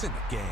It's in the game.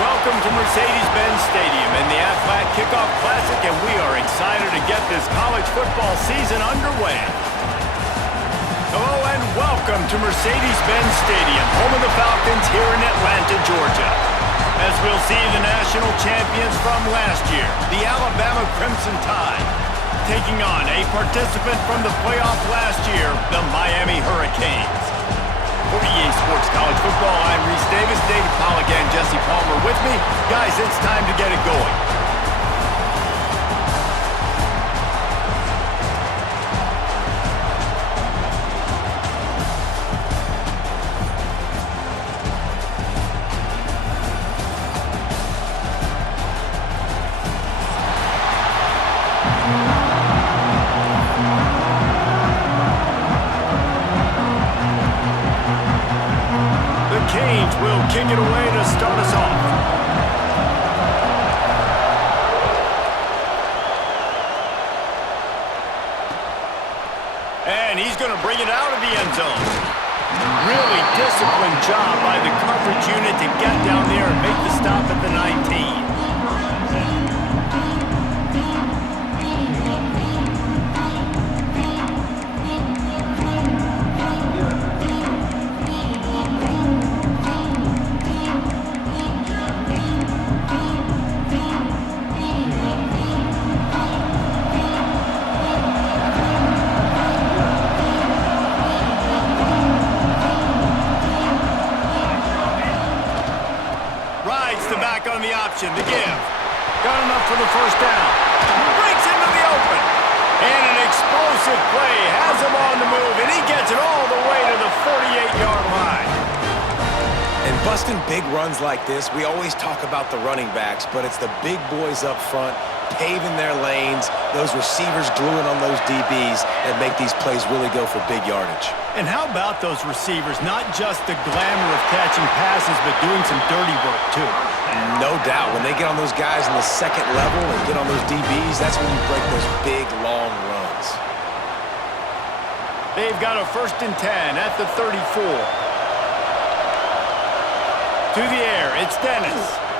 Welcome to Mercedes-Benz Stadium in the Aflac Kickoff Classic, and we are excited to get this college football season underway. Hello and welcome to Mercedes-Benz Stadium, home of the Falcons here in Atlanta, Georgia. As we'll see the national champions from last year, the Alabama Crimson Tide, taking on a participant from the playoff last year, the Miami Hurricanes. For EA Sports College Football, I'm Reese Davis, David Pollack, and Jesse Palmer with me. Guys, it's time to get it going. Canes will kick it away to start us off. And he's going to bring it out of the end zone. Really disciplined job by the coverage unit to get down there and make the stop at the 19. On the option to give. Got enough for the first down. Breaks into the open. And an explosive play has him on the move, and he gets it all the way to the 48-yard line. And busting big runs like this, we always talk about the running backs, but it's the big boys up front paving their lanes, those receivers gluing on those DBs that make these plays really go for big yardage. And how about those receivers? Not just the glamour of catching passes, but doing some dirty work, too. No doubt. When they get on those guys in the second level and get on those DBs, that's when you break those big, long runs. They've got a 1st and 10 at the 34. To the air, it's Dennis.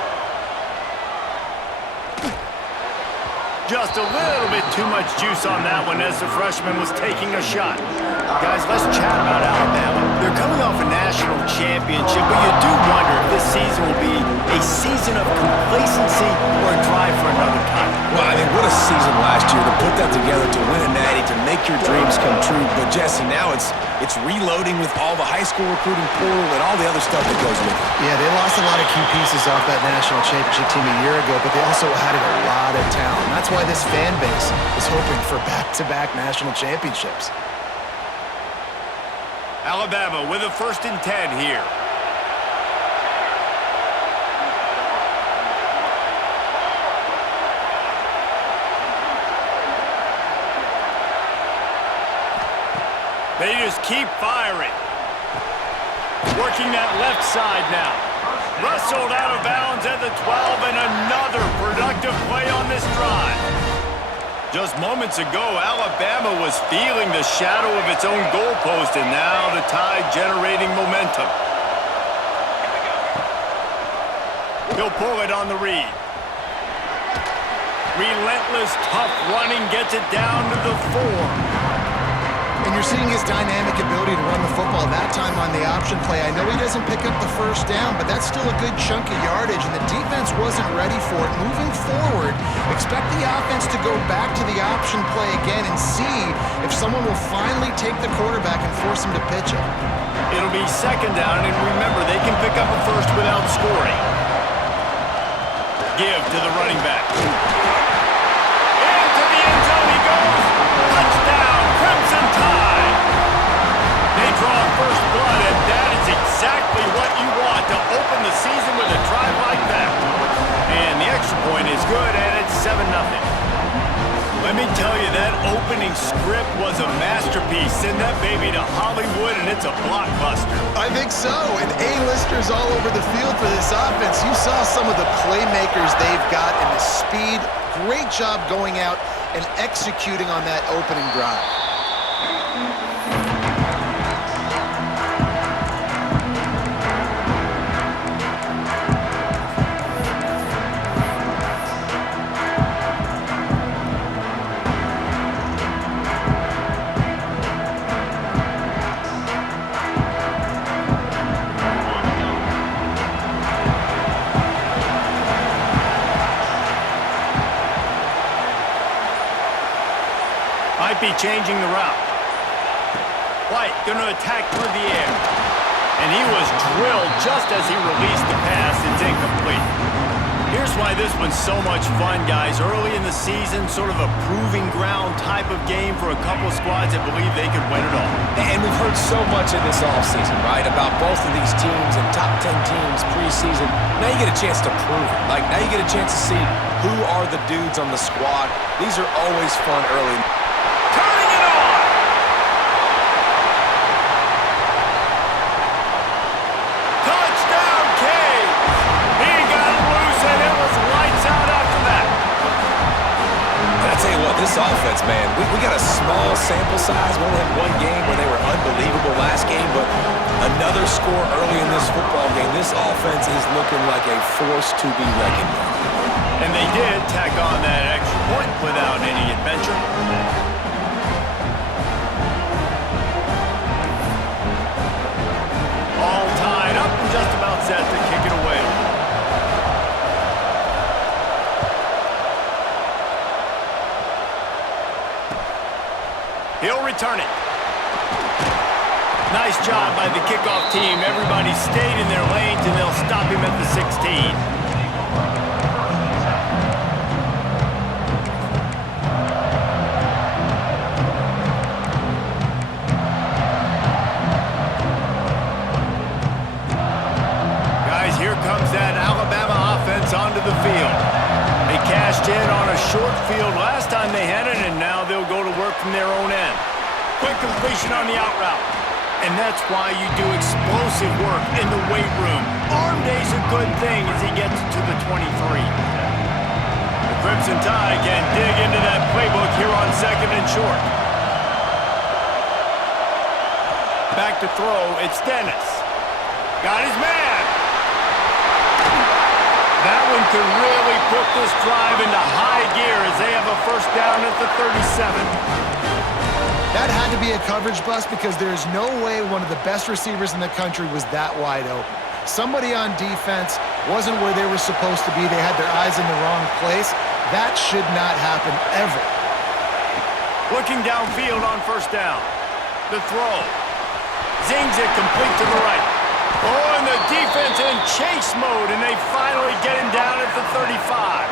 Just a little bit too much juice on that one as the freshman was taking a shot. Guys, let's chat about Alabama. They're coming off a national championship, but you do wonder if this season will be a season of complacency or a drive for another title. Well, I mean, what a season last year to put that together, to win a natty, to make your dreams come true. But, Jesse, now it's reloading with all the high school recruiting portal and all the other stuff that goes with it. Yeah, they lost a lot of key pieces off that national championship team a year ago, but they also added a lot of talent. That's why this fan base is hoping for back-to-back national championships. Alabama with a 1st and 10 here. They just keep firing. Working that left side now. Wrestled out of bounds at the 12, and another productive play on this drive. Just moments ago, Alabama was feeling the shadow of its own goalpost, and now the Tide generating momentum. He'll pull it on the read. Relentless, tough running gets it down to the 4. And you're seeing his dynamic ability to run the football, that time on the option play. I know he doesn't pick up the 1st down, but that's still a good chunk of yardage, and the defense wasn't ready for it. Moving forward, expect the offense to go back to the option play again and see if someone will finally take the quarterback and force him to pitch it. It'll be 2nd down, and remember, they can pick up a 1st without scoring. Give to the running back. Into the end zone he goes. Touchdown, Crimson Tide. They draw first blood, and that is exactly what you want to open the season with a drive like that. And the extra point is good, and it's 7-0. Let me tell you, that opening script was a masterpiece. Send that baby to Hollywood, and it's a blockbuster. I think so, and A-listers all over the field for this offense. You saw some of the playmakers they've got and the speed. Great job going out and executing on that opening drive. Might be changing the route. White going to attack through the air. And he was drilled just as he released the pass. It's incomplete. Here's why this one's so much fun, guys. Early in the season, sort of a proving ground type of game for a couple of squads that believe they could win it all. And we've heard so much in this offseason, right, about both of these teams and top 10 teams preseason. Now you get a chance to prove it. Like, now you get a chance to see who are the dudes on the squad. These are always fun early. Turning it on! Touchdown, Cade! He got loose, and it was lights out after that. And I tell you what, this offense, man, we got a small sample size. We only had one game where they were unbelievable last game, but another score early in this football game. This offense is looking like a force to be reckoned with. And they did tack on that extra point without any adventure. All tied up and just about set to kick it away. He'll return it. Nice job by the kickoff team. Everybody stayed in their lanes, and they'll stop him at the 16. Here comes that Alabama offense onto the field. They cashed in on a short field last time they had it, and now they'll go to work from their own end. Quick completion on the out route. And that's why you do explosive work in the weight room. Arm day's a good thing as he gets to the 23. The Crimson Tide can dig into that playbook here on 2nd and short. Back to throw, it's Dennis. Got his man. That one could really put this drive into high gear as they have a 1st down at the 37. That had to be a coverage bust because there's no way one of the best receivers in the country was that wide open. Somebody on defense wasn't where they were supposed to be. They had their eyes in the wrong place. That should not happen ever. Looking downfield on first down. The throw. Zings it complete to the right. Oh, and the defense in chase mode, and they finally get him down at the 35.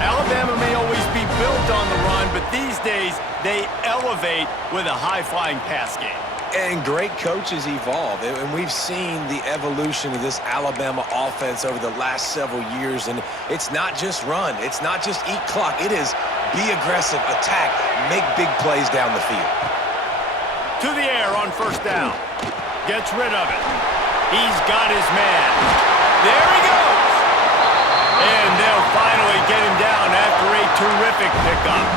Alabama may always be built on the run, but these days they elevate with a high-flying pass game. And great coaches evolve, and we've seen the evolution of this Alabama offense over the last several years, and it's not just run, it's not just eat clock, it is be aggressive, attack, make big plays down the field. To the air on first down. Gets rid of it. He's got his man. There he goes! And they'll finally get him down after a terrific pickup.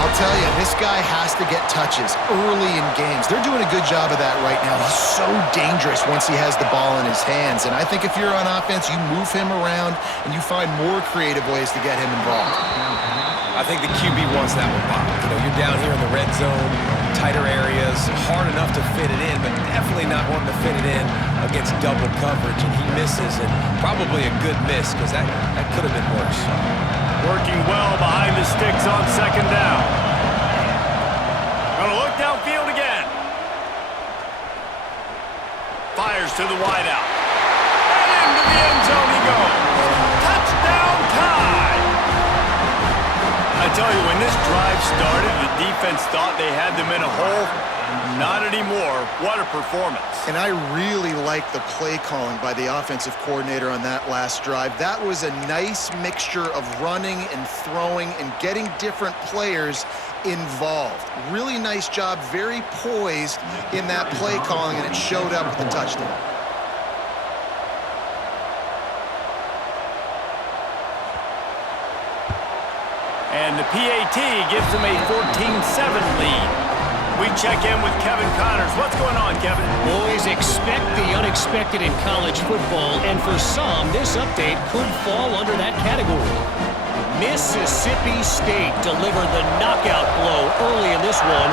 I'll tell you, this guy has to get touches early in games. They're doing a good job of that right now. He's so dangerous once he has the ball in his hands. And I think if you're on offense, you move him around and you find more creative ways to get him involved. I think the QB wants that one, Bob. You know, you're down here in the red zone, tighter areas, hard enough to fit it in, but definitely not wanting to fit it in against double coverage. And he misses, and probably a good miss because that could have been worse. Working well behind the sticks on second down. Gonna look downfield again. Fires to the wideout. And into the end zone he goes. Touchdown tie! I tell you, when this drive started, the defense thought they had them in a hole. Not anymore. What a performance. And I really like the play calling by the offensive coordinator on that last drive. That was a nice mixture of running and throwing and getting different players involved. Really nice job, very poised in that play calling, and it showed up with the touchdown. And the PAT gives them a 14-7 lead. We check in with Kevin Connors. What's going on, Kevin? Boys, expect the unexpected in college football, and for some, this update could fall under that category. Mississippi State delivered the knockout blow early in this one,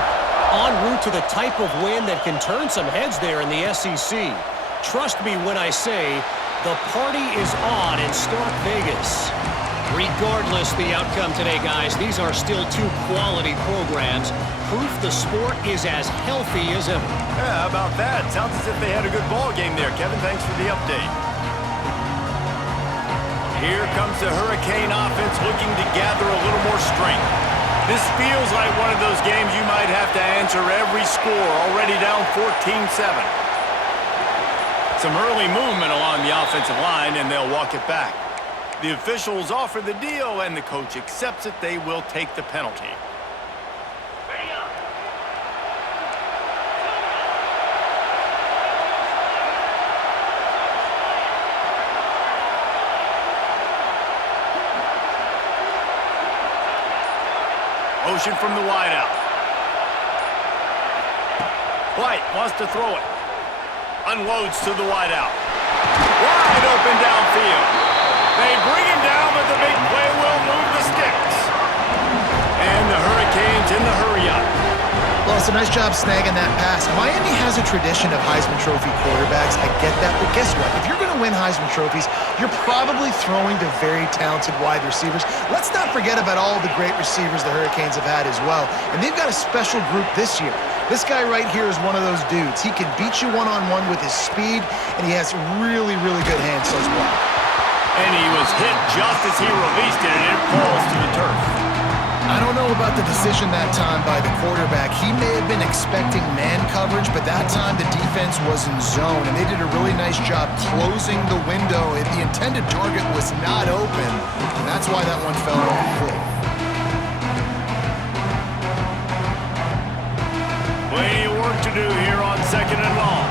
en route to the type of win that can turn some heads there in the SEC. Trust me when I say the party is on in Stark Vegas. Regardless the outcome today, guys, these are still two quality programs. Proof the sport is as healthy as ever. Yeah, how about that? Sounds as if they had a good ball game there, Kevin. Thanks for the update. Here comes the Hurricane offense looking to gather a little more strength. This feels like one of those games you might have to answer every score, already down 14-7. Some early movement along the offensive line, and they'll walk it back. The officials offer the deal, and the coach accepts it. They will take the penalty. Motion from the wideout. White wants to throw it. Unloads to the wideout. Wide open downfield. They bring him down, but the big play will move the sticks. And the Hurricanes in the hurry-up. Well, it's a nice job snagging that pass. Miami has a tradition of Heisman Trophy quarterbacks. I get that, but guess what? If you're going to win Heisman Trophies, you're probably throwing to very talented wide receivers. Let's not forget about all the great receivers the Hurricanes have had as well. And they've got a special group this year. This guy right here is one of those dudes. He can beat you one-on-one with his speed, and he has really, really good hands as well. And he was hit just as he released it, and it falls to the turf. I don't know about the decision that time by the quarterback. He may have been expecting man coverage, but that time the defense was in zone, and they did a really nice job closing the window. The intended target was not open, and that's why that one fell incomplete. Plenty of work to do here on second and long.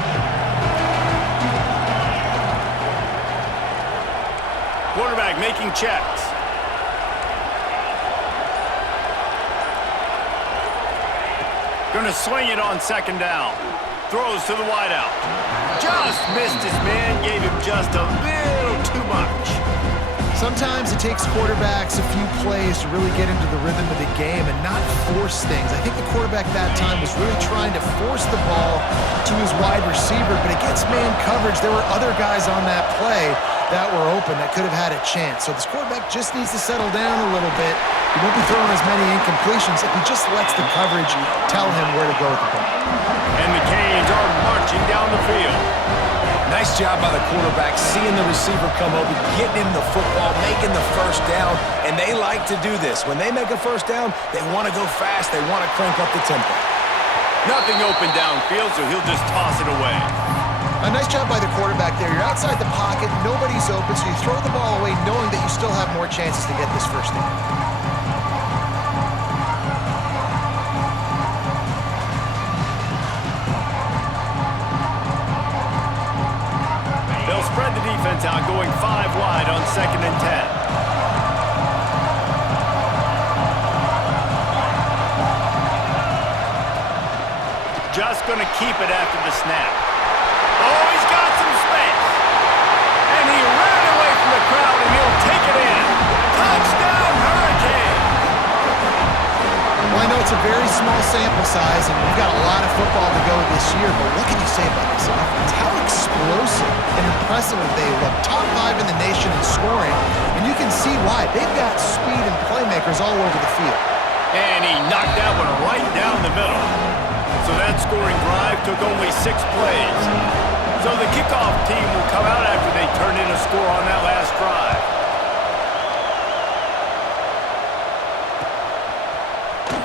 Quarterback making checks. Going to swing it on second down. Throws to the wideout. Just missed his man, gave him just a little too much. Sometimes it takes quarterbacks a few plays to really get into the rhythm of the game and not force things. I think the quarterback that time was really trying to force the ball to his wide receiver, but against man coverage, there were other guys on that play, that were open that could have had a chance. So this quarterback just needs to settle down a little bit. He won't be throwing as many incompletions if he just lets the coverage tell him where to go with the ball. And the Canes are marching down the field. Nice job by the quarterback, seeing the receiver come over, getting him the football, making the first down, and they like to do this. When they make a first down, they want to go fast, they want to crank up the tempo. Nothing open downfield, so he'll just toss it away. A nice job by the quarterback there. You're outside the pocket, nobody's open, so you throw the ball away knowing that you still have more chances to get this first down. They'll spread the defense out, going 5 wide on 2nd and 10. Just going to keep it after the snap. Oh, he's got some space. And he ran away from the crowd, and he'll take it in. Touchdown, Hurricane! Well, I know it's a very small sample size, and we've got a lot of football to go this year, but what can you say about this offense? How explosive and impressive they look. Top 5 in the nation in scoring, and you can see why. They've got speed and playmakers all over the field. And he knocked that one right down the middle. So that scoring drive took only 6 plays. So the kickoff team will come out after they turn in a score on that last drive.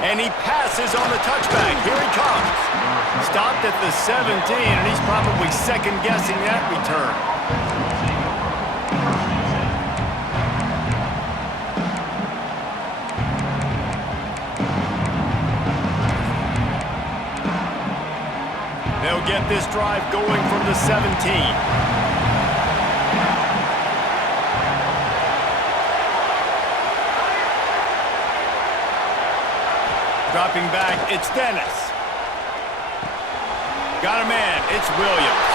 And he passes on the touchback. Here he comes. Stopped at the 17, and he's probably second-guessing that return. They'll get this drive going from the 17. Dropping back, it's Dennis. Got a man, it's Williams.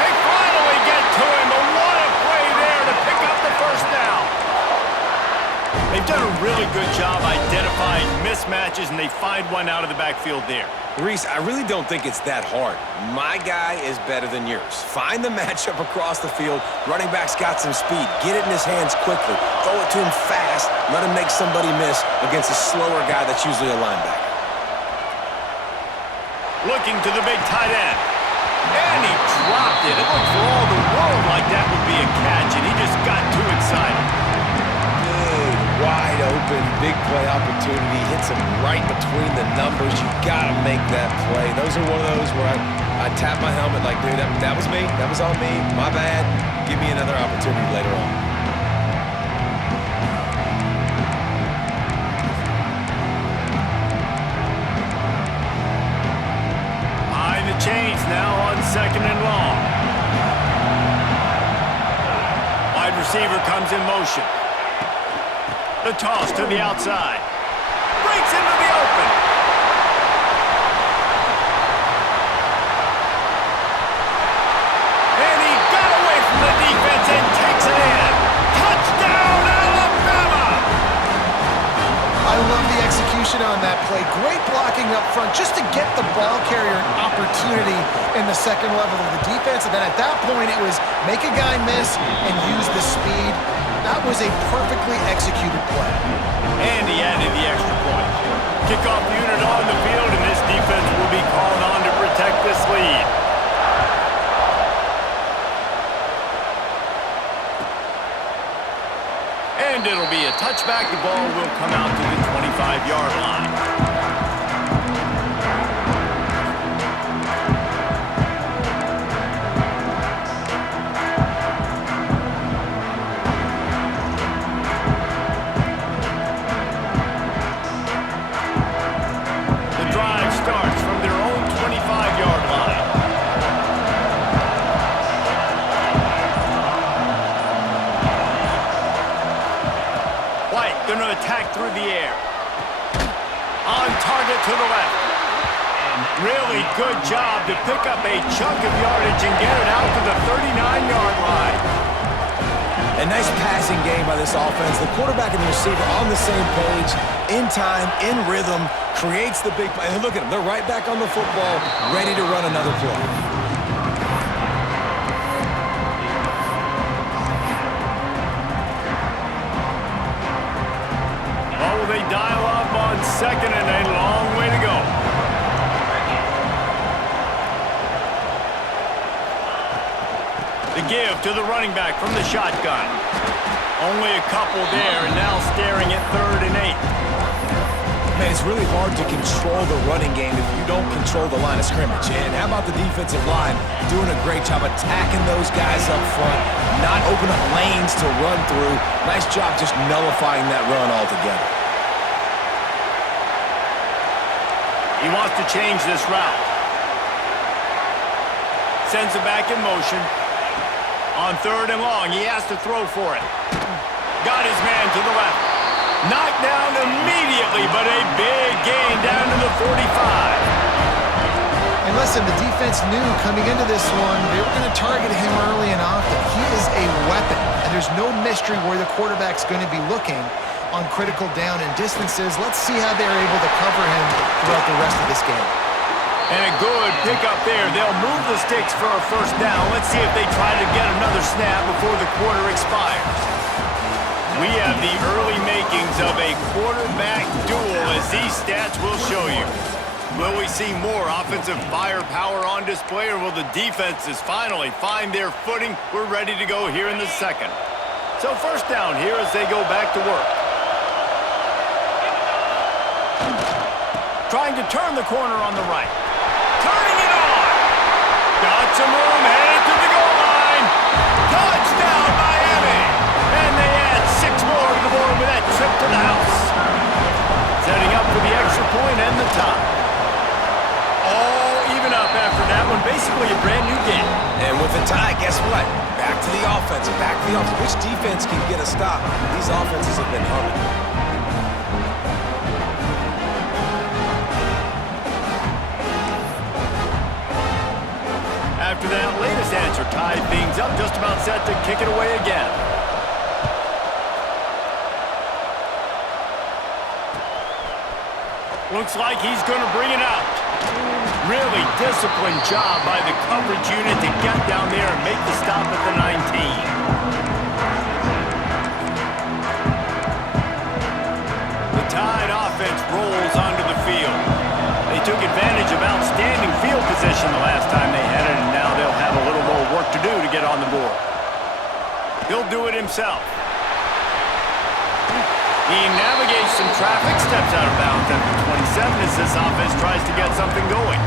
They finally get to him, but what a play there to pick up the first down. They've done a really good job identifying mismatches, and they find one out of the backfield there. Reese, I really don't think it's that hard. My guy is better than yours. Find the matchup across the field. Running back's got some speed. Get it in his hands quickly. Throw it to him fast. Let him make somebody miss against a slower guy that's usually a linebacker. Looking to the big tight end. And he dropped it. It looked for all the world like that would be a catch, and he just got too excited. Big, wide open, big play opportunity. Hits him right between the numbers. You got to make that play. Those are one of those where I tap my helmet like, dude, that was me. That was on me. My bad. Give me another opportunity later on. Chains now on 2nd and long. Wide receiver comes in motion. The toss to the outside. Breaks into the open. And he got away from the defense and takes it in. Touchdown, Alabama! I love the execution on that play. Great blocking up front just to get the ball carrier an opportunity in the second level of the defense. And then at that point, it was make a guy miss and use the speed. That was a perfectly executed play. And he added the extra point. Kickoff unit on the field, and this defense will be called on to protect this lead. And it'll be a touchback. The ball will come out to the 25-yard line. The drive starts from their own 25-yard line. White going to attack through the air. On target to the left. Really good job to pick up a chunk of yardage and get it out to the 39-yard line. A nice passing game by this offense. The quarterback and the receiver on the same page, in time, in rhythm, creates the big play. And look at them. They're right back on the football, ready to run another play. second and a long way to go. The give to the running back from the shotgun. Only a couple there, and now staring at 3rd and 8. Man, it's really hard to control the running game if you don't control the line of scrimmage. And how about the defensive line doing a great job attacking those guys up front, not open up lanes to run through. Nice job just nullifying that run altogether. He wants to change this route. Sends it back in motion. On 3rd and long, he has to throw for it. Got his man to the left. Knocked down immediately, but a big gain down to the 45. And listen, the defense knew coming into this one, they were going to target him early and often. He is a weapon, and there's no mystery where the quarterback's going to be looking on critical down and distances. Let's see how they're able to cover him throughout the rest of this game. And a good pickup there. They'll move the sticks for a 1st down. Let's see if they try to get another snap before the quarter expires. We have the early makings of a quarterback duel, as these stats will show you. Will we see more offensive firepower on display, or will the defenses finally find their footing? We're ready to go here in the second. So 1st down here as they go back to work. Trying to turn the corner on the right. Turning it on. Got some room, headed to the goal line. Touchdown, Miami. And they add 6 more to the board with that trip to the house. Setting up for the extra point and the tie. All even up after that one. Basically a brand new game. And with the tie, guess what? Back to the offense. Back to the offense. Which defense can get a stop? These offenses have been humming. After that latest answer tied things up, just about set to kick it away again. Looks like he's going to bring it out. Really disciplined job by the coverage unit to get down there and make the stop at the 19. The Tide offense rolls onto the field. They took advantage of outstanding field position the last time they had it, and now they'll have a little more work to do to get on the board. He'll do it himself. He navigates some traffic, steps out of bounds at the 27 as this offense tries to get something going.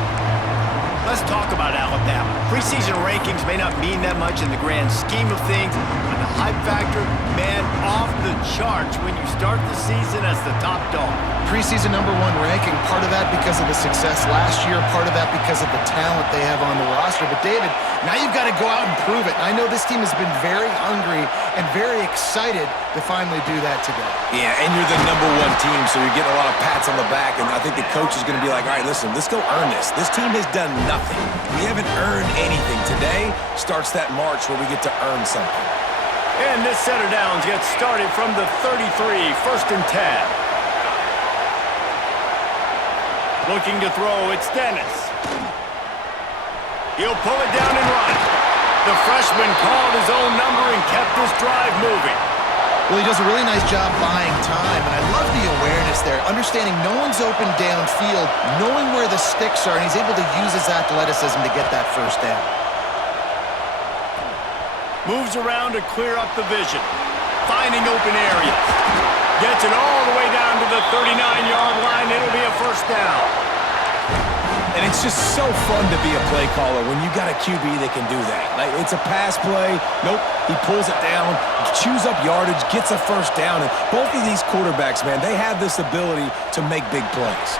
Let's talk about Alabama. Preseason rankings may not mean that much in the grand scheme of things, but the hype factor, man, off the charts when you start the season as the top dog. Preseason #1 ranking, part of that because of the success last year, part of that because of the talent they have on the roster. But David, now you've got to go out and prove it. I know this team has been very hungry and very excited to finally do that today. Yeah, and you're the #1 team, so you're getting a lot of pats on the back, and I think the coach is going to be like, all right, listen, let's go earn this. This team has done nothing. We haven't earned anything. Today starts that march where we get to earn something. And this set of downs gets started from the 33, 1st and 10. Looking to throw, it's Dennis. He'll pull it down and run. The freshman called his own number and kept his drive moving. Well, he does a really nice job buying time, and I love the awareness there, understanding no one's open downfield, knowing where the sticks are, and he's able to use his athleticism to get that 1st down. Moves around to clear up the vision. Finding open areas. Gets it all the way down to the 39-yard line. It'll be a 1st down. And it's just so fun to be a play caller when you got a QB that can do that. Like, it's a pass play. Nope, he pulls it down, chews up yardage, gets a 1st down. And both of these quarterbacks, man, they have this ability to make big plays.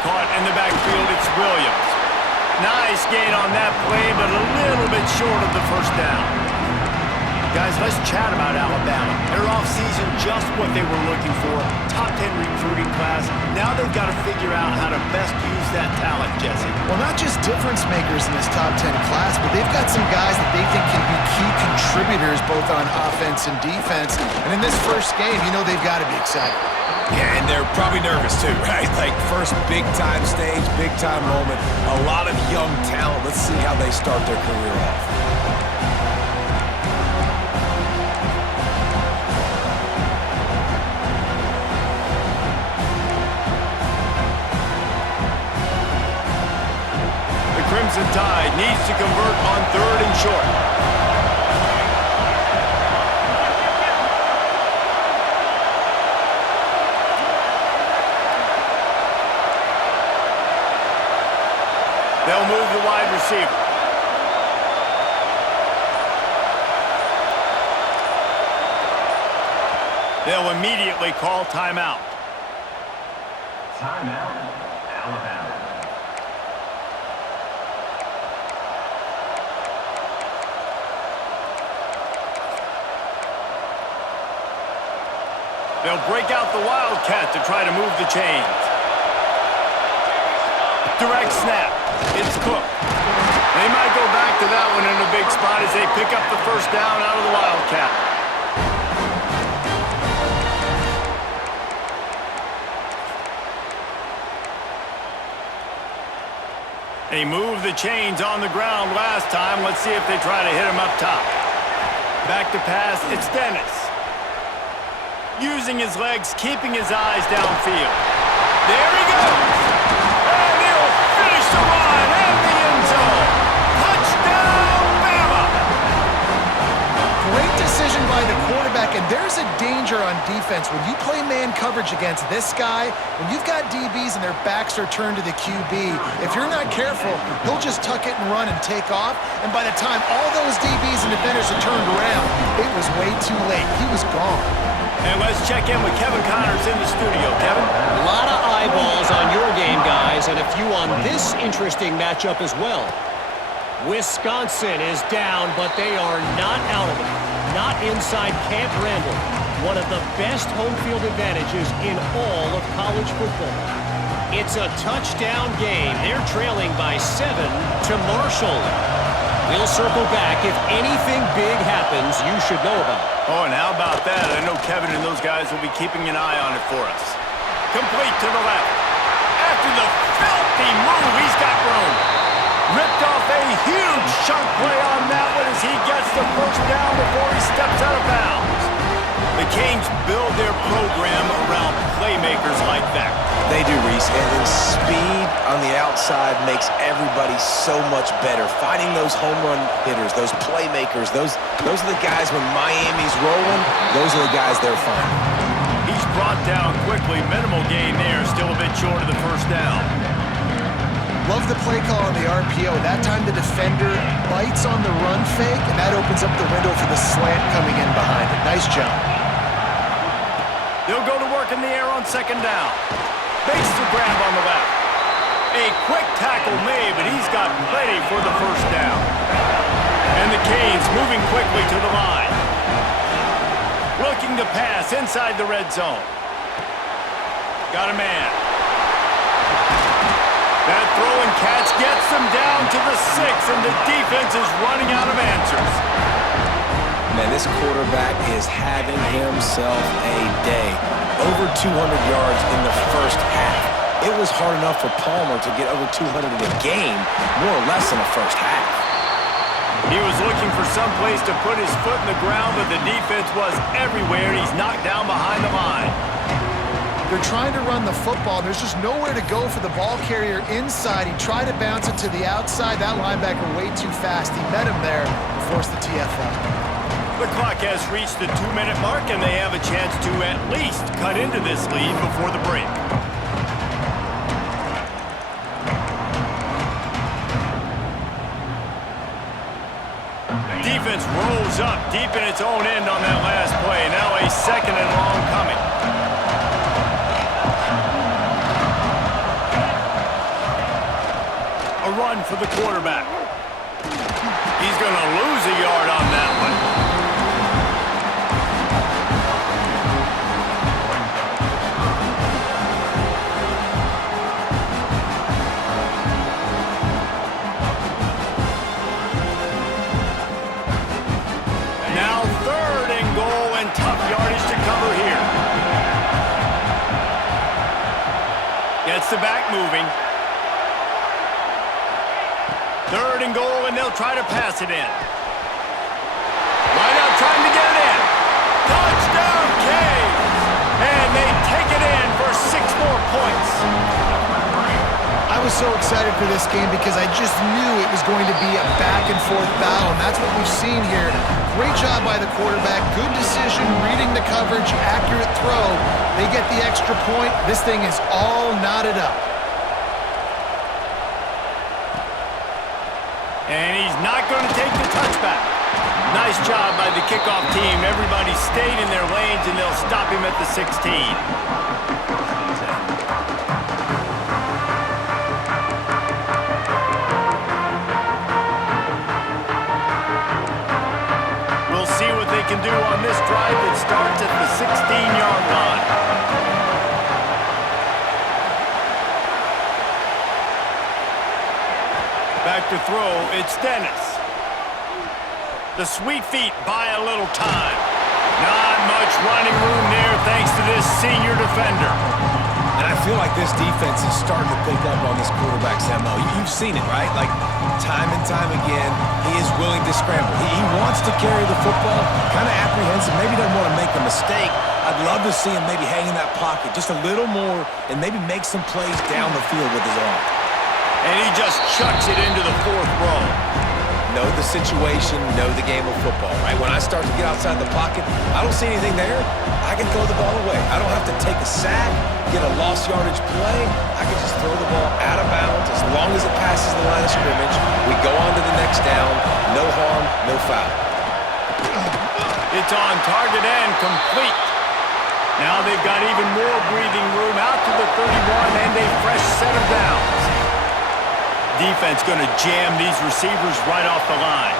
Caught in the backfield, it's Williams. Nice gain on that play, but a little bit short of the 1st down. Guys, let's chat about Alabama. Their offseason, just what they were looking for. Top 10 recruiting class. Now they've got to figure out how to best use that talent, Jesse. Well, not just difference makers in this top 10 class, but they've got some guys that they think can be key contributors both on offense and defense. And in this 1st game, you know they've got to be excited. Yeah, and they're probably nervous too, right? Like, first big-time stage, big-time moment. A lot of young talent. Let's see how they start their career off. They'll immediately call timeout. Timeout, Alabama. They'll break out the Wildcat to try to move the chains. Direct snap. It's Cook. They might go back to that one in a big spot as they pick up the first down out of the Wildcat. They moved the chains on the ground last time. Let's see if they try to hit him up top. Back to pass. It's Dennis. Using his legs, keeping his eyes downfield. There he goes! And he'll finish the run in the end zone! Touchdown, Bama! Great decision by the quarterback, and there's a danger on defense. When you play man coverage against this guy, when you've got DBs and their backs are turned to the QB, if you're not careful, he'll just tuck it and run and take off, and by the time all those DBs and defenders are turned around, it was way too late. He was gone. And let's check in with Kevin Connors in the studio. Kevin? A lot of eyeballs on your game, guys, and a few on this interesting matchup as well. Wisconsin is down, but they are not out of it. Not inside Camp Randall. One of the best home field advantages in all of college football. It's a touchdown game. They're trailing by 7 to Marshall. We'll circle back. If anything big happens, you should know about it. Oh, and how about that? I know Kevin and those guys will be keeping an eye on it for us. Complete to the left. After the filthy move, he's got room. Ripped off a huge chunk play on that one as he gets the first down before he steps out of bounds. The Canes build their program around playmakers like that. They do, Reese, and then speed on the outside makes everybody so much better. Finding those home run hitters, those playmakers, those are the guys when Miami's rolling, those are the guys they're finding. He's brought down quickly. Minimal gain there, still a bit short of the first down. Love the play call on the RPO. That time the defender bites on the run fake, and that opens up the window for the slant coming in behind it. Nice job. They'll go to work in the air on second down. Makes the grab on the left. A quick tackle made, but he's got plenty for the first down. And the Canes moving quickly to the line. Looking to pass inside the red zone. Got a man. That throw and catch gets them down to the 6, and the defense is running out of answers. Man, this quarterback is having himself a day. Over 200 yards in the first half. It was hard enough for Palmer to get over 200 in the game, more or less in the first half. He was looking for some place to put his foot in the ground, but the defense was everywhere. He's knocked down behind the line. They're trying to run the football. There's just nowhere to go for the ball carrier inside. He tried to bounce it to the outside. That linebacker way too fast. He met him there and forced the TFL. The clock has reached the 2-minute mark, and they have a chance to at least cut into this lead before the break. Defense rolls up deep in its own end on that last play. Now a second and long coming. A run for the quarterback. He's going to lose a yard on that one. Now 3rd and goal, and tough yardage to cover here. Gets the back moving. 3rd and goal, and they'll try to pass it in. Right out trying to get it in. Touchdown, Canes! And they take it in for 6 more points. I was so excited for this game because I just knew it was going to be a back-and-forth battle, and that's what we've seen here. Great job by the quarterback. Good decision, reading the coverage, accurate throw. They get the extra point. This thing is all knotted up. And he's not going to take the touchback. Nice job by the kickoff team. Everybody stayed in their lanes, and they'll stop him at the 16. We'll see what they can do on this drive that starts at the 16-yard line. Back to throw, it's Dennis. The sweet feet buy a little time. Not much running room there thanks to this senior defender. And I feel like this defense is starting to pick up on this quarterback's MO. You've seen it, right? Like, time and time again, he is willing to scramble. He wants to carry the football, kind of apprehensive, maybe doesn't want to make a mistake. I'd love to see him maybe hang in that pocket just a little more and maybe make some plays down the field with his arm. And he just chucks it into the fourth row. Know the situation, know the game of football, right? When I start to get outside the pocket, I don't see anything there. I can throw the ball away. I don't have to take a sack, get a lost yardage play. I can just throw the ball out of bounds as long as it passes the line of scrimmage. We go on to the next down. No harm, no foul. It's on target and complete. Now they've got even more breathing room out to the 31 and a fresh set of downs. Defense going to jam these receivers right off the line.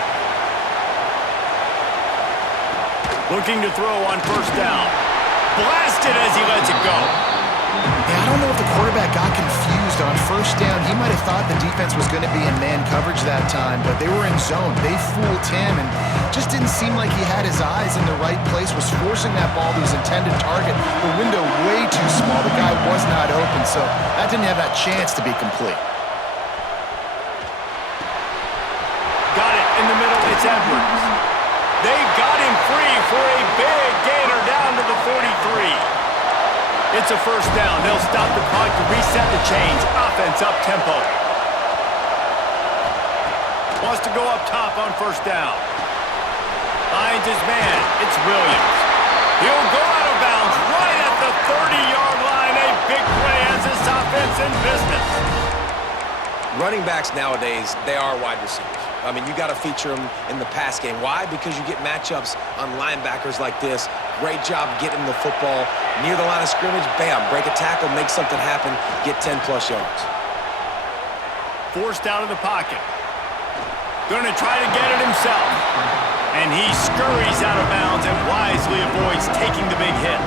Looking to throw on first down. Blasted as he lets it go. Yeah, I don't know if the quarterback got confused on first down. He might have thought the defense was going to be in man coverage that time, but they were in zone. They fooled him and just didn't seem like he had his eyes in the right place, was forcing that ball to his intended target. The window way too small. The guy was not open, so that didn't have that chance to be complete. Got it in the middle, it's Edwards. They got him free for a big gainer down to the 43. It's a first down. They'll stop the clock to reset the chains. Offense up tempo. Wants to go up top on first down. Finds his man. It's Williams. He'll go out of bounds right at the 30-yard line. A big play as this offense in business. Running backs nowadays, they are wide receivers. I mean, you got to feature them in the pass game. Why? Because you get matchups on linebackers like this. Great job getting the football near the line of scrimmage. Bam, break a tackle, make something happen, get 10-plus yards. Forced out of the pocket. Going to try to get it himself. And he scurries out of bounds and wisely avoids taking the big hit.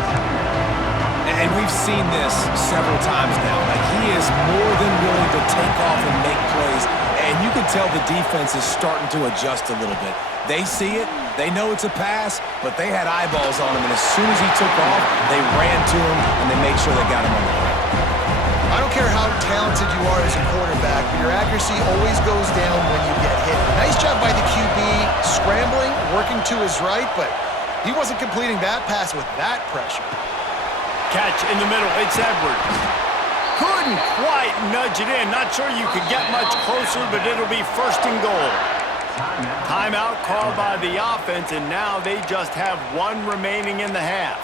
And we've seen this several times now. Like, he is more than willing to take off and make plays. And you can tell the defense is starting to adjust a little bit. They see it, they know it's a pass, but they had eyeballs on him, and as soon as he took off, they ran to him, and they made sure they got him on the ground. I don't care how talented you are as a quarterback, but your accuracy always goes down when you get hit. Nice job by the QB, scrambling, working to his right, but he wasn't completing that pass with that pressure. Catch in the middle, it's Edwards. Couldn't quite nudge it in. Not sure you could get much closer, but it'll be first and goal. Timeout called by the offense, and now they just have one remaining in the half.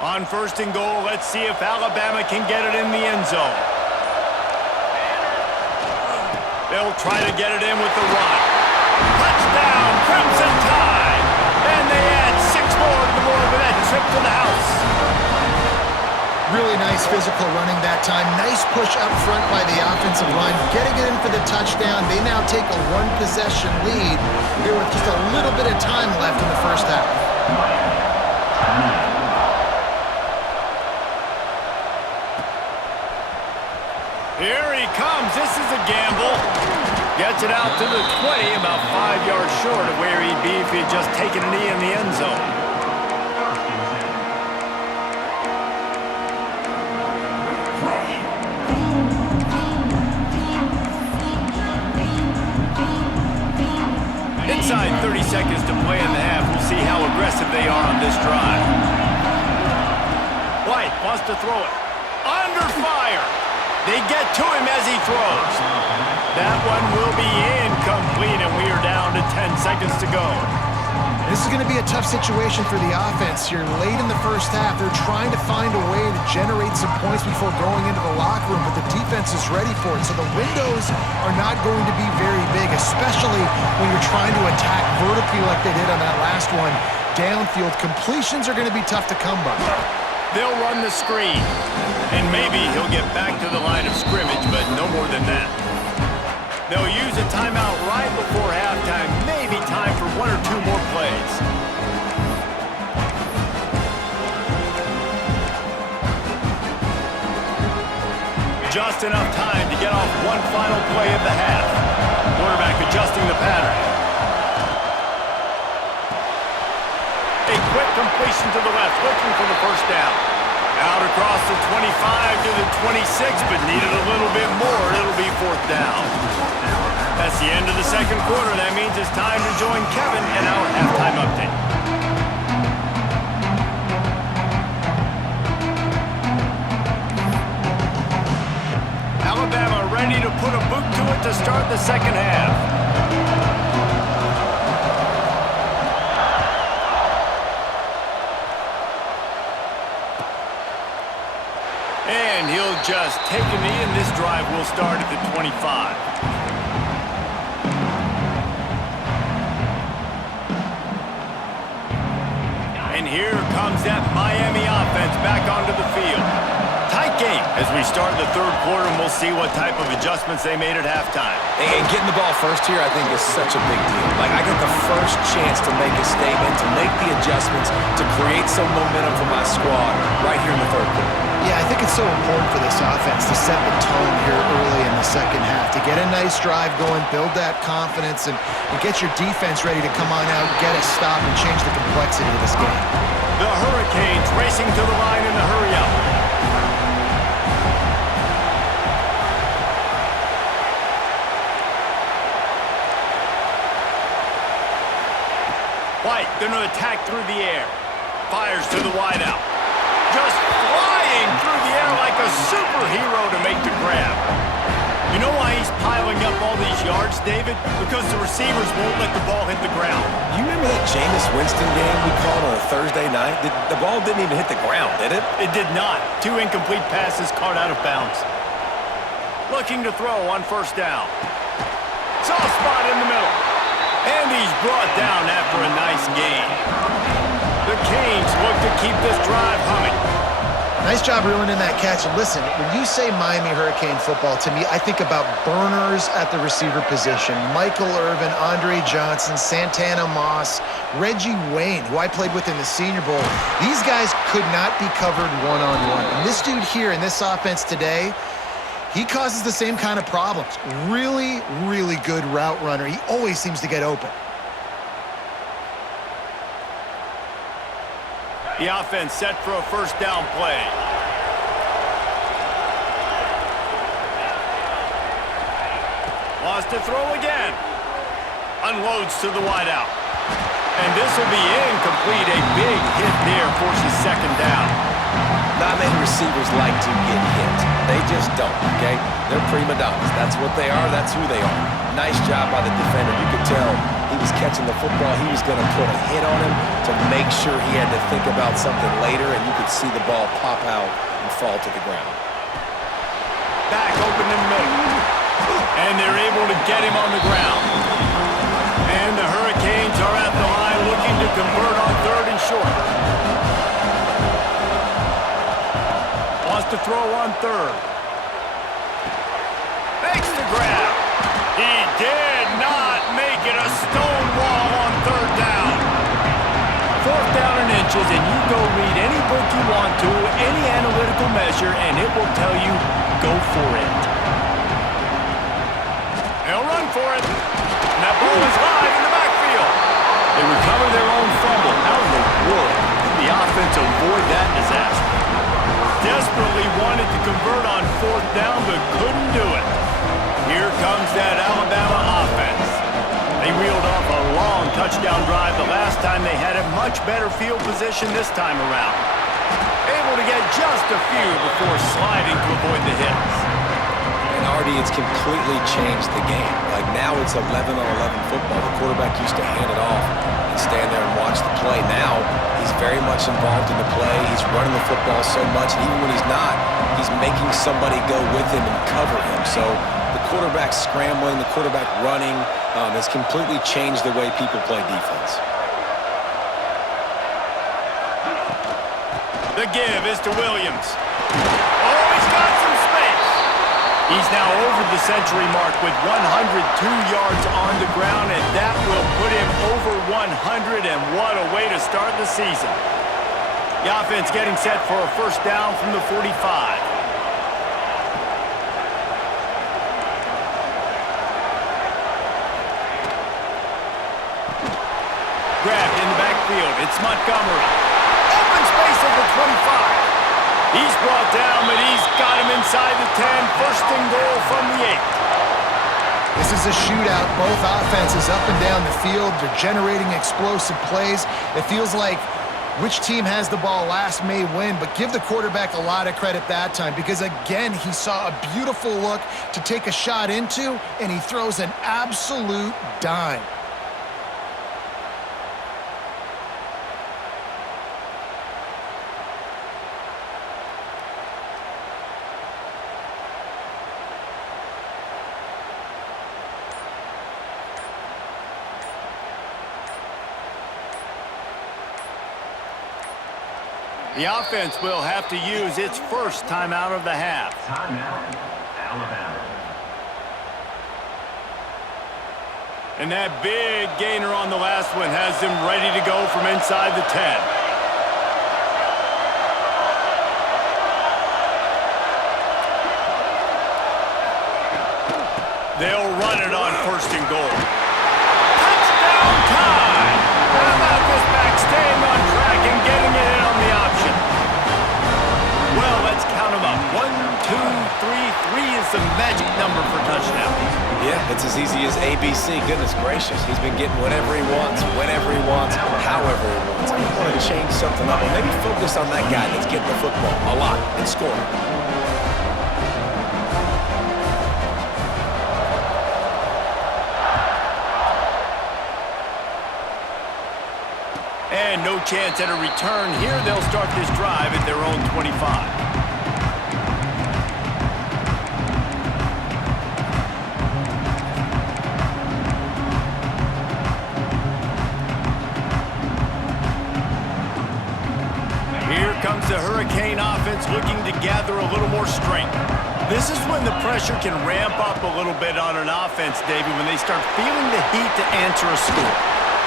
On first and goal, let's see if Alabama can get it in the end zone. They'll try to get it in with the run. Touchdown, Crimson Tide! And they add 6 more to the board with that trip to the house. Really nice physical running that time. Nice push up front by the offensive line. Getting it in for the touchdown. They now take a one-possession lead here with just a little bit of time left in the first half. Here he comes. This is a gamble. Gets it out to the 20, about 5 yards short of where he'd be if he'd just taken a knee in the end zone. Inside 30 seconds to play in the half. We'll see how aggressive they are on this drive. White wants to throw it. Under fire. They get to him as he throws. That one will be incomplete, and we are down to 10 seconds to go. This is going to be a tough situation for the offense here. Late in the first half, they're trying to find a way to generate some points before going into the locker room, but the defense is ready for it. So the windows are not going to be very big, especially when you're trying to attack vertically like they did on that last one. Downfield completions are going to be tough to come by. They'll run the screen, and maybe he'll get back to the line of scrimmage, but no more than that. They'll use a timeout right before halftime, maybe time for 1 or 2 more plays. Just enough time to get off one final play of the half. Quarterback adjusting the pattern. A quick completion to the left, looking for the first down. Out across the 25 to the 26, but needed a little bit more. It'll be 4th down. That's the end of the second quarter. That means it's time to join Kevin in our halftime update. Alabama ready to put a boot to it to start the second half. And he'll just take a knee, and this drive will start at the 25. And here comes that Miami offense back onto the field. Tight game as we start the third quarter, and we'll see what type of adjustments they made at halftime. And getting the ball first here, I think, is such a big deal. Like, I get the first chance to make a statement, to make the adjustments, to create some momentum for my squad right here in the third quarter. Yeah, I think it's so important for this offense to set the tone here early in the second half, to get a nice drive going, build that confidence, and get your defense ready to come on out, get a stop, and change the complexity of this game. The Hurricanes racing to the line in the hurry-up. White going to attack through the air. Fires to the wideout. Just flying through the air like a superhero to make the grab. You know why he's piling up all these yards, David? Because the receivers won't let the ball hit the ground. You remember that Jameis Winston game we called on a Thursday night? The ball didn't even hit the ground, did it? It did not. 2 incomplete passes caught out of bounds. Looking to throw on first down. Soft spot in the middle. And he's brought down after a nice gain. The Canes look to keep this drive humming. Nice job ruining that catch. And listen, when you say Miami Hurricane football, to me, I think about burners at the receiver position. Michael Irvin, Andre Johnson, Santana Moss, Reggie Wayne, who I played with in the Senior Bowl. These guys could not be covered one-on-one. And this dude here in this offense today, he causes the same kind of problems. Really, really good route runner. He always seems to get open. The offense set for a first down play. Wants to throw again. Unloads to the wideout. And this will be incomplete. A big hit there forces second down. Not many receivers like to get hit. They just don't, okay? They're prima donnas. That's what they are. That's who they are. Nice job by the defender. You could tell he was catching the football. He was going to put a hit on him to make sure he had to think about something later, and you could see the ball pop out and fall to the ground. Back open in the middle. And they're able to get him on the ground. And the Hurricanes are at the line looking to convert on third and short. Wants to throw on third. Makes the grab. He did not make it. A stone wall on third down. Fourth down and inches, and you go read any book you want to, any analytical measure, and it will tell you, go for it. They'll run for it. And that ball is live in the backfield. They recover their own fumble. How in the world did the offense avoid that disaster? Desperately wanted to convert on fourth down, but couldn't do it. Here comes that Alabama offense. They reeled off a long touchdown drive the last time. They had a much better field position this time around. Able to get just a few before sliding to avoid the hits. And Artie, it's completely changed the game. Like, now it's 11-on-11 football. The quarterback used to hand it off and stand there and watch the play. Now, he's very much involved in the play. He's running the football so much, and even when he's not, he's making somebody go with him and cover him. So the quarterback scrambling, the quarterback running has completely changed the way people play defense. The give is to Williams. Oh, he's got some space. He's now over the century mark with 102 yards on the ground, and that will put him over 100, and what a way to start the season. The offense getting set for a first down from the 45. Grabbed in the backfield. It's Montgomery. Open space at the 25. He's brought down, but he's got him inside the 10. First and goal from the 8. This is a shootout. Both offenses up and down the field. They're generating explosive plays. It feels like which team has the ball last may win, but give the quarterback a lot of credit that time because, again, he saw a beautiful look to take a shot into, and he throws an absolute dime. The offense will have to use its first timeout of the half. Timeout, Alabama. And that big gainer on the last one has them ready to go from inside the 10. They'll run it on first and goal. Touchdown time! How about this back staying on track and getting it in on the option? Well, let's count them up. 1, 2, 3. 3 is the magic number for touchdowns. Yeah, it's as easy as ABC. Goodness gracious. He's been getting whatever he wants, whenever he wants, however he wants. I want to change something up, or maybe focus on that guy that's getting the football a lot and scoring. And no chance at a return here. They'll start this drive at their own 25. Here comes the Hurricane offense looking to gather a little more strength. This is when the pressure can ramp up a little bit on an offense, David, when they start feeling the heat to answer a score.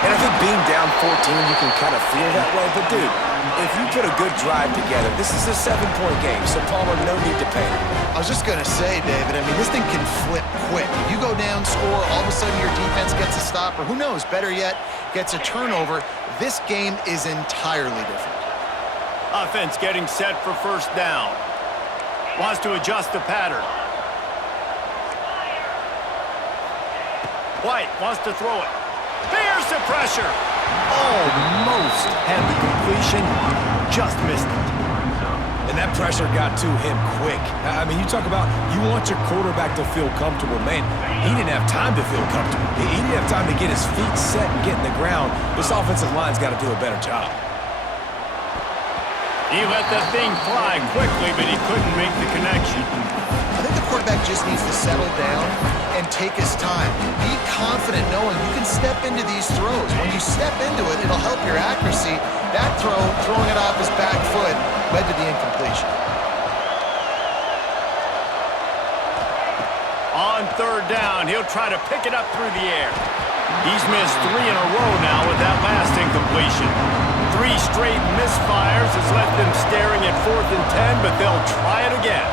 And I think being down 14, you can kind of feel that way. But, dude, if you put a good drive together, this is a 7-point game, so Palmer, no need to panic. I was just going to say, David, I mean, this thing can flip quick. You go down, score, all of a sudden your defense gets a stop, or who knows, better yet, gets a turnover. This game is entirely different. Offense getting set for first down. Wants to adjust the pattern. White wants to throw it. There's the pressure. Almost had the completion. Just missed it. And that pressure got to him quick. I mean, you talk about you want your quarterback to feel comfortable. Man, he didn't have time to feel comfortable. He didn't have time to get his feet set and get in the ground. This offensive line's got to do a better job. He let the thing fly quickly, but he couldn't make the connection. I think the quarterback just needs to settle down and take his time. Be confident knowing you can step into these throws. When you step into it, it'll help your accuracy. That throw, throwing it off his back foot, led to the incompletion. On third down, he'll try to pick it up through the air. He's missed 3 in a row now with that last incompletion. 3 straight misfires has left them staring at 4th and 10, but they'll try it again.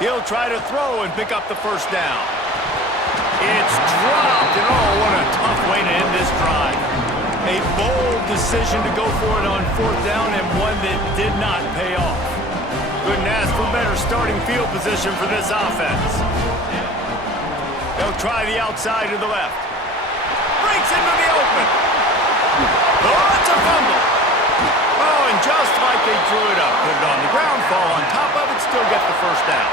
He'll try to throw and pick up the first down. It's dropped, and oh, what a tough way to end this drive. A bold decision to go for it on 4th down, and one that did not pay off. Couldn't ask for better starting field position for this offense. He'll try the outside to the left. Breaks into the open. Oh, it's a fumble. Oh, and just like they drew it up, put it on the ground, fall on top of it, still get the first down.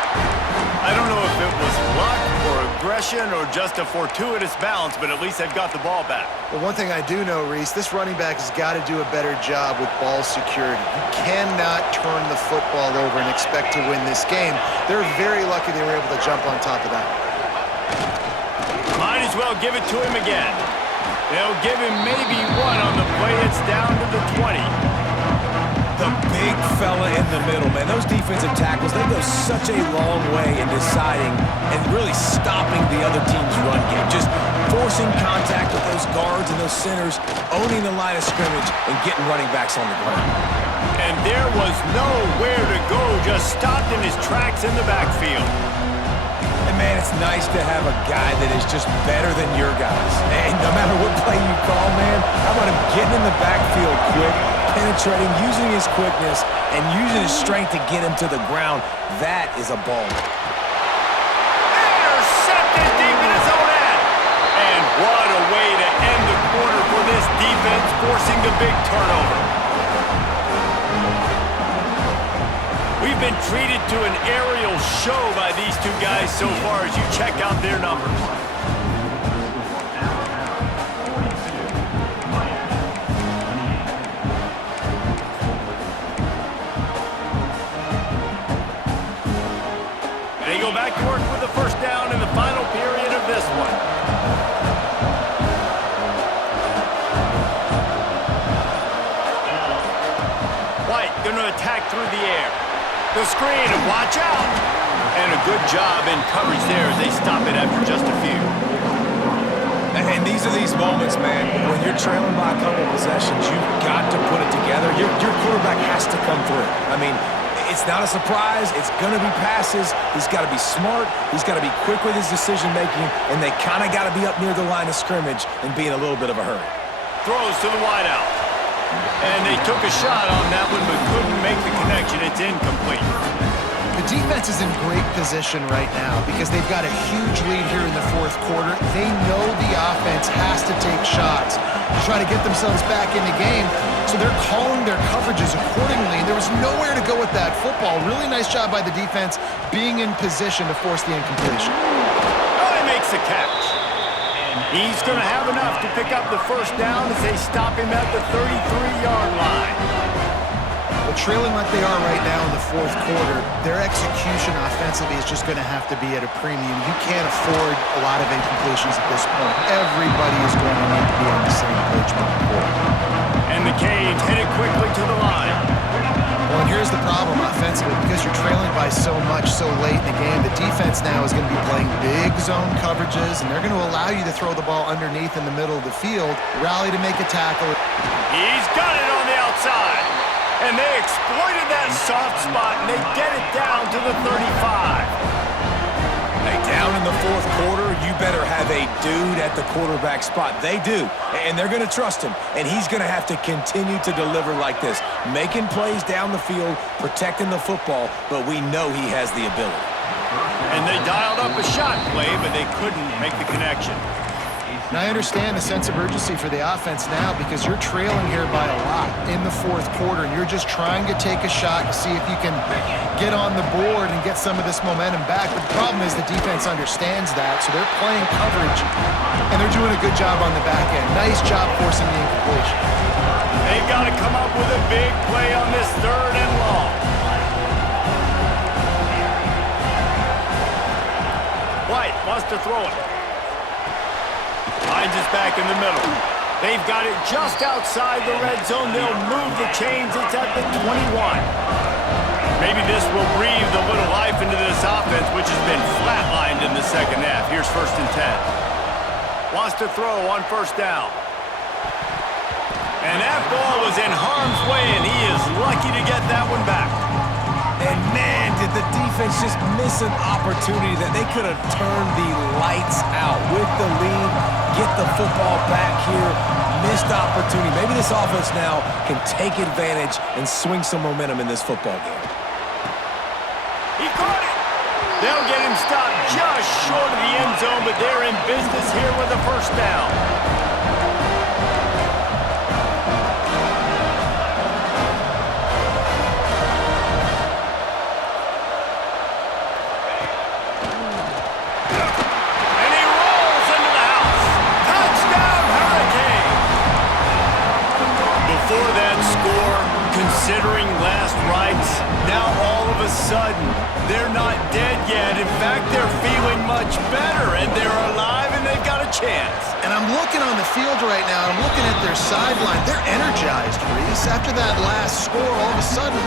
I don't know if it was luck or aggression or just a fortuitous bounce, but at least they've got the ball back. Well, one thing I do know, Reese, this running back has got to do a better job with ball security. You cannot turn the football over and expect to win this game. They're very lucky they were able to jump on top of that. Might as well give it to him again. They'll give him maybe one on the play. It's down to the 20. The big fella in the middle, man. Those defensive tackles, they go such a long way in deciding and really stopping the other team's run game. Just forcing contact with those guards and those centers, owning the line of scrimmage, and getting running backs on the ground. And there was nowhere to go, just stopped in his tracks in the backfield. And, man, it's nice to have a guy that is just better than your guys. And no matter what play you call, man, how about him getting in the backfield quick, penetrating, using his quickness, and using his strength to get him to the ground. That is a ball. Intercepted deep in his own end. And what a way to end the quarter for this defense, forcing the big turnover. We've been treated to an aerial show by these two guys so far as you check out their numbers. They go back to work with the first down in the final period of this one. White going to attack through the air. The screen, and watch out. And a good job in coverage there as they stop it after just a few. And these are these moments, man, when you're trailing by a couple possessions, you've got to put it together. Your quarterback has to come through. I mean, it's not a surprise. It's going to be passes. He's got to be smart. He's got to be quick with his decision-making, and they kind of got to be up near the line of scrimmage and be in a little bit of a hurry. Throws to the wideout. And they took a shot on that one, but couldn't make the connection. It's incomplete. The defense is in great position right now because they've got a huge lead here in the fourth quarter. They know the offense has to take shots to try to get themselves back in the game, so they're calling their coverages accordingly. There was nowhere to go with that football. Really nice job by the defense being in position to force the incompletion. Oh, he makes the catch. He's going to have enough to pick up the first down as they stop him at the 33-yard line. Well, trailing like they are right now in the fourth quarter, their execution offensively is just going to have to be at a premium. You can't afford a lot of incompletions at this point. Everybody is going to need to be on the same page moving forward. And the Canes headed quickly to the line. Well, and here's the problem offensively. Because you're trailing by so much so late in the game, the defense now is going to be playing big zone coverages, and they're going to allow you to throw the ball underneath in the middle of the field, rally to make a tackle. He's got it on the outside. And they exploited that soft spot, and they get it down to the 35. Hey, down in the fourth quarter, you better have a dude at the quarterback spot. They do, and they're going to trust him, and he's going to have to continue to deliver like this, making plays down the field, protecting the football, but we know he has the ability. And they dialed up a shot play, but they couldn't make the connection. Now, I understand the sense of urgency for the offense now because you're trailing here by a lot in the fourth quarter, and you're just trying to take a shot to see if you can get on the board and get some of this momentum back. But the problem is the defense understands that, so they're playing coverage, and they're doing a good job on the back end. Nice job forcing the incompletion. They've got to come up with a big play on this third and long. White wants to throw it. Finds us back in the middle. They've got it just outside the red zone. They'll move the chains. It's at the 21. Maybe this will breathe a little life into this offense, which has been flatlined in the second half. Here's 1st and 10. Wants to throw on first down. And that ball was in harm's way, and he is lucky to get that one back. And, man, did the defense just miss an opportunity that they could have turned the lights out with the lead, get the football back here, missed opportunity. Maybe this offense now can take advantage and swing some momentum in this football game. He caught it. They'll get him stopped just short of the end zone, but they're in business here with a first down. And he rolls into the house. Touchdown, Hurricane! Before that score, considering last rites, now all of a sudden, they're not dead yet. In fact, they're feeling much better, and they're alive, and they've got a chance. And I'm looking on the field right now. I'm looking at their sideline. They're energized, Reese. After that last score, all of a sudden,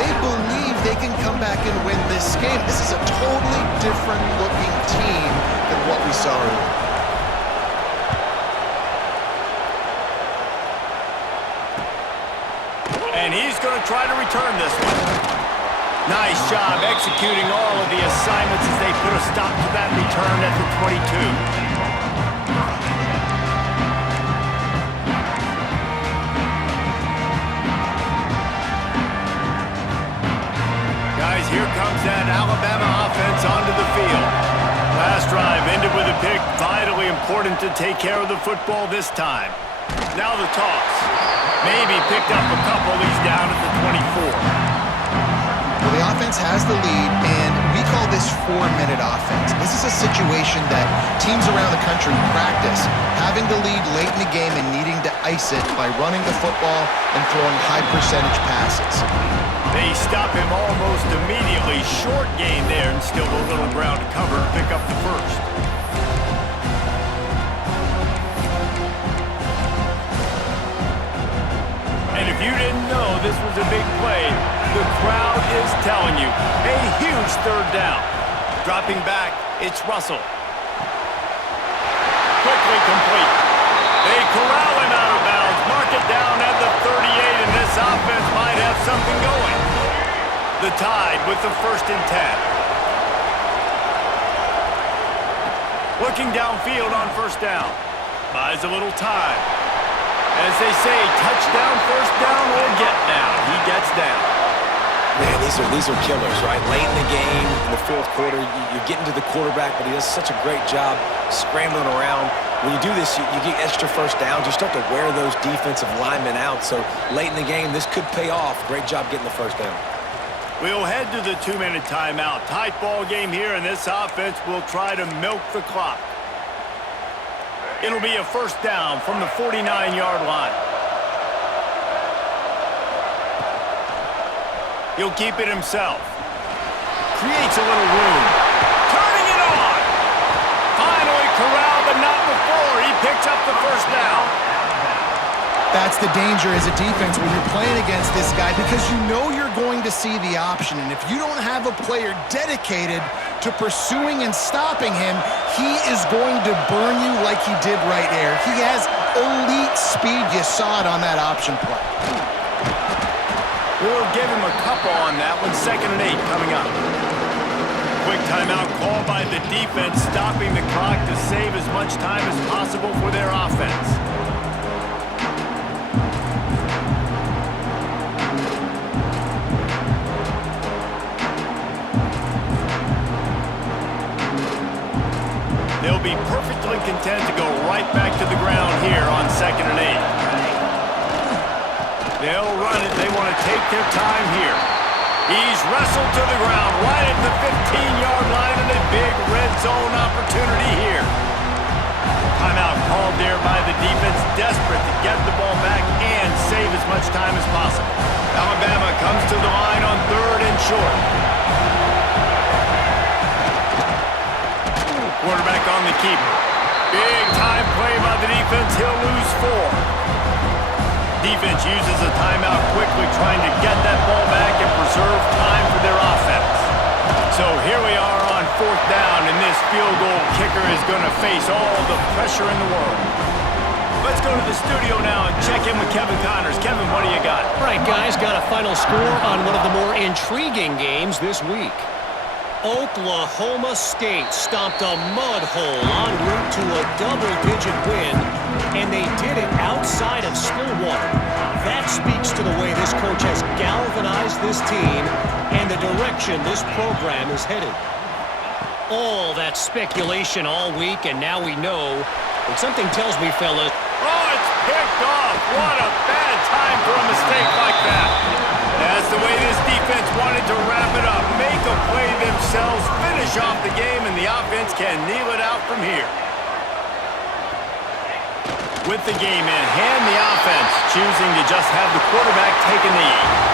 they believe they can come back and win this game. This is a totally different-looking team than what we saw earlier. And he's going to try to return this one. Nice job executing all of the assignments as they put a stop to that return at the 22. Guys, here comes that Alabama offense onto the field. Last drive ended with a pick. Vitally important to take care of the football this time. Now the toss. Maybe picked up a couple. He's down at the 24. Well, the offense has the lead, and we call this 4-minute offense. This is a situation that teams around the country practice, having the lead late in the game and needing to ice it by running the football and throwing high-percentage passes. They stop him almost immediately. Short gain there, and still a little ground to cover to pick up the first. And if you didn't know this was a big play, the crowd is telling you. A huge third down. Dropping back, it's Russell. Quickly complete. They corral him out of bounds. Mark it down at the 38, and this offense might have something going. The Tide with the 1st and 10. Looking downfield on first down. Buys a little time. As they say, touchdown, first down, or get down. He gets down. Man, these are killers, right? Late in the game, in the fourth quarter, you're getting to the quarterback, but he does such a great job scrambling around. When you do this, you get extra first downs. You start to wear those defensive linemen out. So late in the game, this could pay off. Great job getting the first down. We'll head to the 2-minute timeout. Tight ball game here, and this offense will try to milk the clock. It'll be a first down from the 49-yard line. He'll keep it himself. Creates a little room. Turning it on. Finally corralled, but not before. He picks up the first down. That's the danger as a defense when you're playing against this guy, because you know you're going to see the option. And if you don't have a player dedicated to pursuing and stopping him, he is going to burn you like he did right there. He has elite speed. You saw it on that option play. We'll give him a couple on that one. 2nd and 8 coming up. Quick timeout call by the defense, stopping the clock to save as much time as possible for their offense. They'll be perfectly content to go right back to the ground here on 2nd and 8. They'll run it. They want to take their time here. He's wrestled to the ground right at the 15-yard line, and a big red zone opportunity here. Timeout called there by the defense, desperate to get the ball back and save as much time as possible. Alabama comes to the line on 3rd and short. Quarterback on the keeper. Big time play by the defense. He'll lose 4. Defense uses a timeout quickly, trying to get that ball back and preserve time for their offense. So here we are on 4th down, and this field goal kicker is going to face all the pressure in the world. Let's go to the studio now and check in with Kevin Connors. Kevin, what do you got? All right, guys, got a final score on one of the more intriguing games this week. Oklahoma State stomped a mud hole en route to a double-digit win, and they did it outside of Stillwater. That speaks to the way this coach has galvanized this team and the direction this program is headed. All that speculation all week, and now we know. But something tells me, fellas. Oh, it's picked off. What a bad time for a mistake like that. That's the way this defense wanted to wrap it up. Make a play themselves, finish off the game, and the offense can kneel it out from here. With the game in hand, the offense choosing to just have the quarterback take a knee.